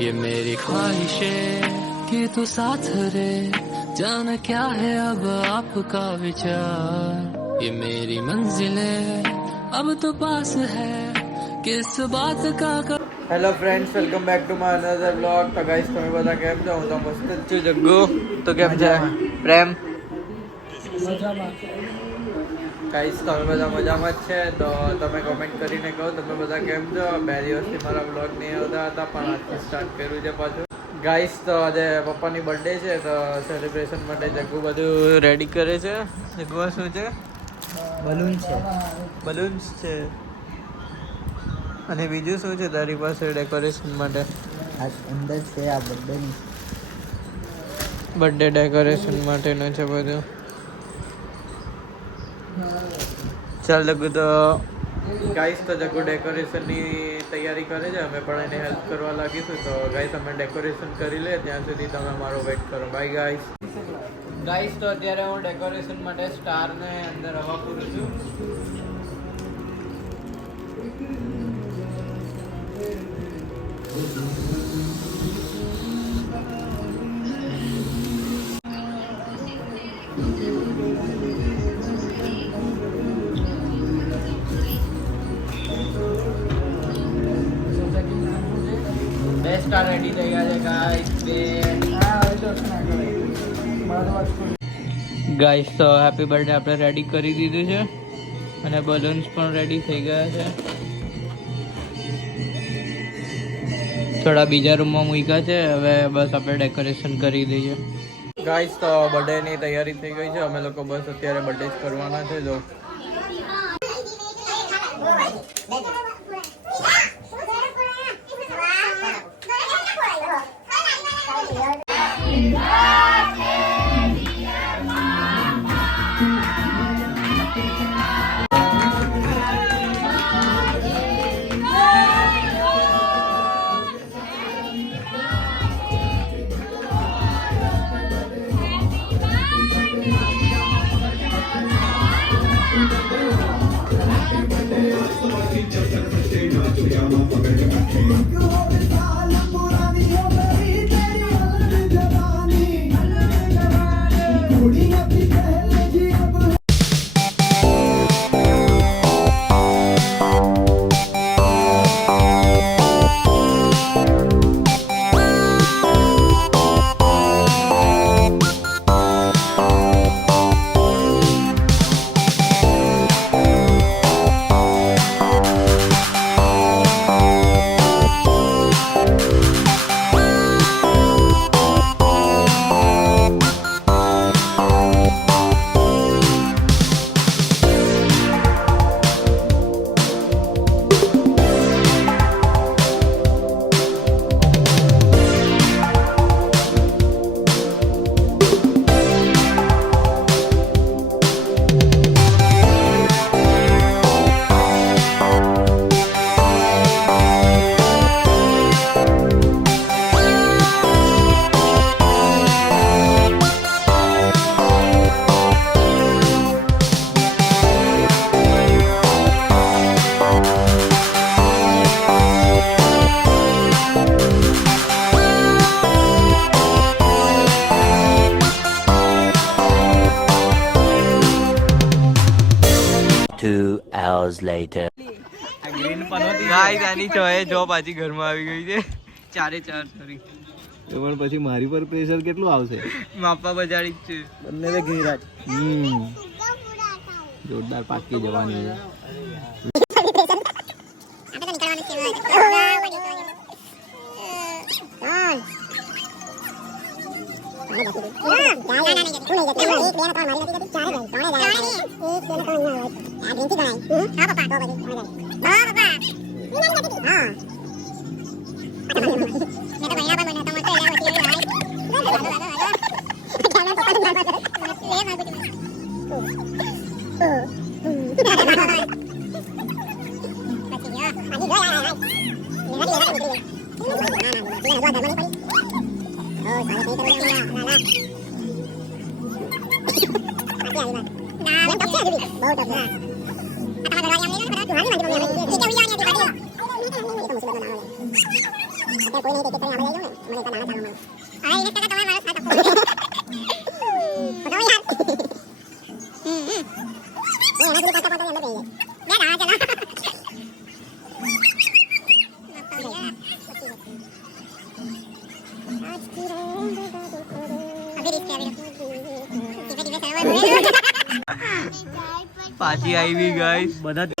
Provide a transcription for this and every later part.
ये मेरी ख्वाहिशें कि तू साथ रहे, जाना क्या है अब आपका विचार। ये मेरी मंजिलें अब तो पास है, किस बात का hello friends, welcome back to my another blog. તો ગાઈસ, તમે બધા કેમ છો? હું તો મસ્ત જ છું. જગ્ગુ તો કેમ છે? પ્રેમ ગાઈસ, તમે બધા મજામાં જ છે? તો તમે કમેન્ટ કરીને કહો તમે બધા કેમ છો. 2 દિવસથી મારા બ્લોગ નહીં આવતા હતા, પણ આજથી સ્ટાર્ટ કર્યું છે પાછું. ગાઈસ, તો આજે પપ્પાની બર્થડે છે, તો સેલિબ્રેશન માટે જગ્ગુ બધું રેડી કરે છે. જગ્ગુ શું છે? બલૂન્સ છે. અને બીજું શું છે તારી પાસે ડેકોરેશન માટે? અંદર છે આ બર્થડે ડેકોરેશન માટેનું છે બધું. ચાલ જગ્ગુ, તો ગાઈસ તો જગ્ગુ ડેકોરેશનની તૈયારી કરે છે, અમે પણ એને હેલ્પ કરવા લાગીશું. તો ગાઈસ, અમે ડેકોરેશન કરી લે ત્યાં સુધી તમે મારો વેઇટ કરો. Bye guys. ગાઈસ, તો અત્યારે હું ડેકોરેશન માટે સ્ટારને અંદર હવા પૂરું છું. સ્ટાર રેડી થઈ ગયા છે ગાઈસ. તો હેપી બર્થડે આપણે રેડી કરી દીધું છે અને બલૂન્સ પણ રેડી થઈ ગયા છે. થોડા બીજા રૂમમાં મૂક્યા છે, હવે બસ આપણે ડેકોરેશન કરી દઈએ. ગાઈસ, તો બર્થડેની તૈયારી થઈ ગઈ છે. અમે લોકો બસ અત્યારે બર્થડે જ કરવાના છે. જો later. ગાઈસ, આની ચોય જો પાછી ઘરમાં આવી ગઈ છે. 4 સોરી. પણ પછી મારી પર પ્રેશર કેટલું આવશે? માપા બજાડી જ છે બંને રે ગિરાજ. જોરદાર પાકી જવાની છે. कोई नहीं પાછી આવી ગાઈસ બધા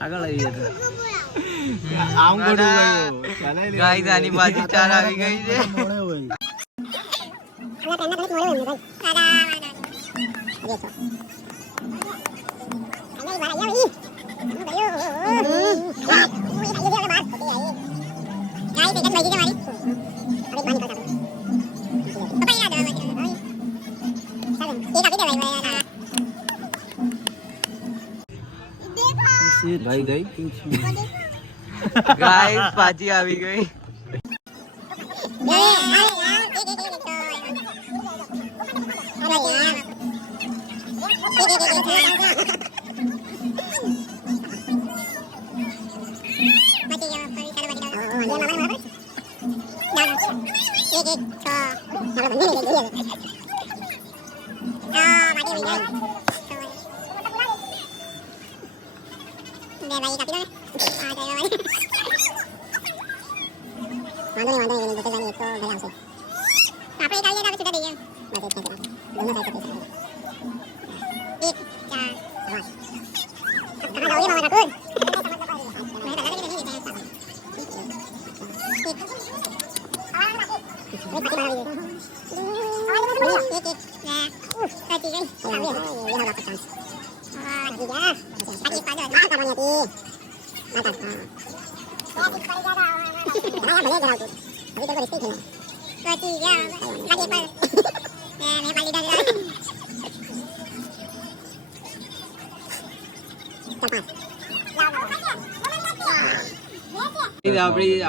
આગળ આવી જતો આમ ગયું ગાઈસ આની બાજી 4 આવી ગઈ છે ભાઈ ગઈ ગાઈસ પાછી આવી ગઈ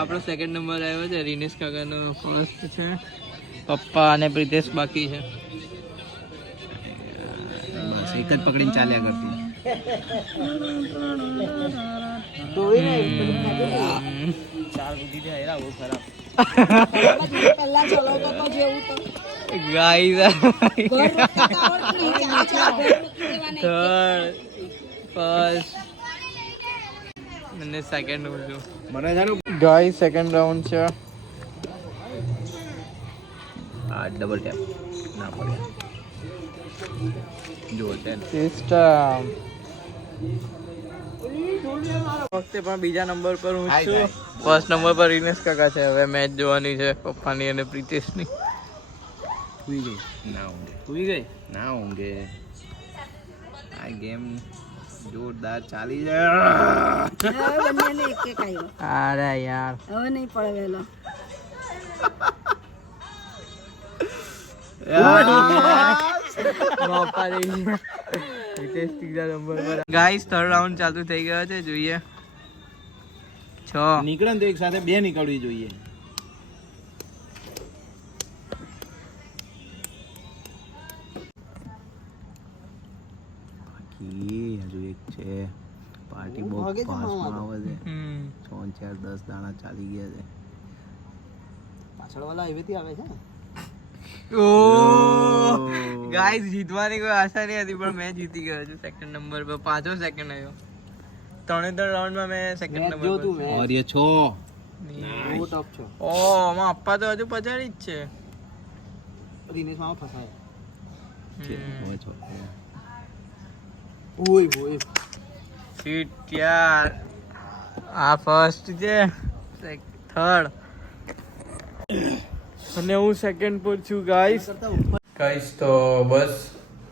આપણો સેકન્ડ નંબર આવ્યો છે રીનેશ કાકાનો ફર્સ્ટ છે પપ્પા અને પ્રિતેશ બાકી છે બસ એક જ પકડીને ચાલ્યા કરતી ચાર બુદ્ધિ દે હેરા બહુ ખરાબ ગાઈસ થર્ડ ફર્સ્ટ અને સેકન્ડ છું મને જાણું ગાઈસ સેકન્ડ રાઉન્ડ છે આ ડબલ ટેપ ના પડે જો સિસ્ટમ વખતે પણ બીજા નંબર પર હું છું ફર્સ્ટ નંબર પર રીનેશ કાકા છે હવે મેચ જોવાની છે પપ્પાની અને પ્રિતેશની હુઈ ગઈ ના ઊંઘે હુઈ ગઈ ના ઊંઘે આ ગેમ જોરદાર ચાલી જાય અરે યાર હવે નહીં પડે વેલો ગાઈસ થર્ડ રાઉન્ડ ચાલુ થઈ ગયો છે જોઈએ 6 નીકળે તો એક સાથે બે નીકળવી જોઈએ બાકી હજુ એક છે પાર્ટી બહુ ફાસ્ટમાં આવે છે 6 4 10 દાણા ચાલી ગયા છે પાછળ વાળા એવેથી આવે છે ઓ ગાઈસ જીતવાની કોઈ આશા નહીં હતી પણ મેં જીતી ગયો છું સેકન્ડ નંબર પર પાંચો સેકન્ડ આવ્યો ત્રણ રાઉન્ડમાં મેં સેકન્ડ નંબર પર और ये 6 બહુ ટફ છે ઓ આમાં અપ્પા તો હજુ પછાડી જ છે દિનેશ માં ફસાય છે હવે 6 ઓય શીટ યાર આ ફર્સ્ટ છે થર્ડ અને હું સેકન્ડ પર છું ગાઈસ તો બસ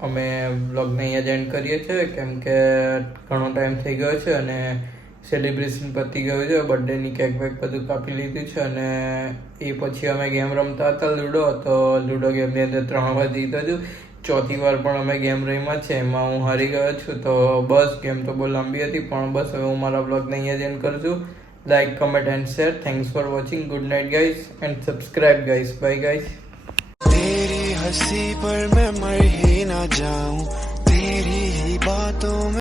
અમે વ્લોગને અહીંયા જ એન્ડ કરીએ છીએ, કેમ કે ઘણો ટાઈમ થઈ ગયો છે અને સેલિબ્રેશન પતી ગયું છે. બર્થડેની કેક વેક બધું કાપી લીધું છે અને એ પછી અમે ગેમ રમતા હતા લૂડો. તો લૂડો ગેમની અંદર 3 વાર જીત્યો છું. ચોથી વાર પણ અમે ગેમ રમ્યા છે, એમાં હું હારી ગયો છું. તો બસ ગેમ તો બહુ લાંબી હતી, પણ બસ હવે હું મારા બ્લોગને અહીંયા જ એન્ડ કરું છું. Like, comment and share. Thanks for watching. Good night guys and subscribe guys. Bye guys. तेरी हंसी पर मैं मर ही ना जाऊं, तेरी ही बातों में